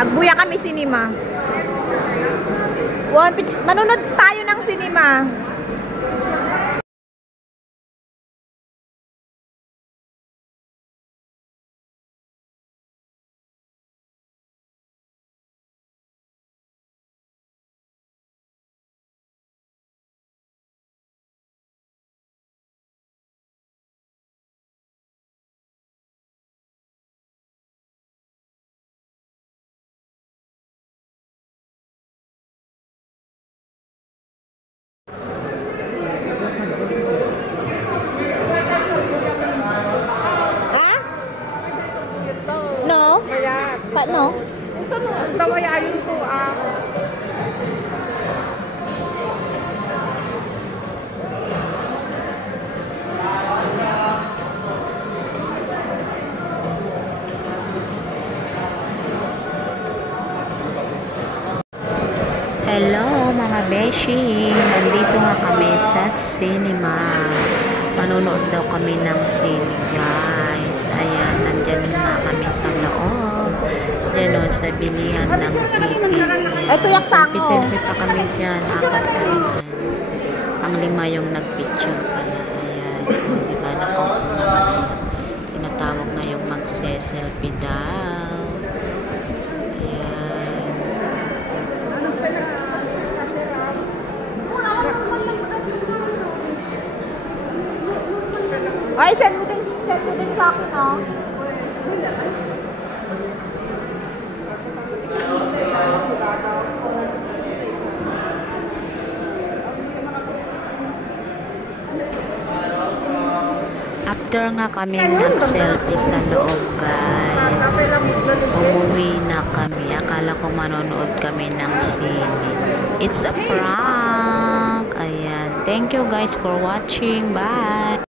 Agbuya kami sinima. Manunod tayo ng sinima. No? Kaya. No? Ito ay ayun po ah. Hello mga beshi, nandito nga kami sa cinema. Manonood daw kami ng sine guys. Ayan, nandyan nga kami sa loob. Diyan o, sa bilihan ng ticket. Ito yung sango. Selfie pa kami dyan, 4 kami dyan. Ang 5 yung nagpicture pala. Ayan, diba nakaupo naman. Tinatawag na yung magse-selfie daw. Ay, send mo din sa akin, oh. After nga kami nag-selfie sa loob guys, umuwi na kami. Akala ko manonood kami ng sine. It's a prank. Ayan. Thank you guys for watching. Bye!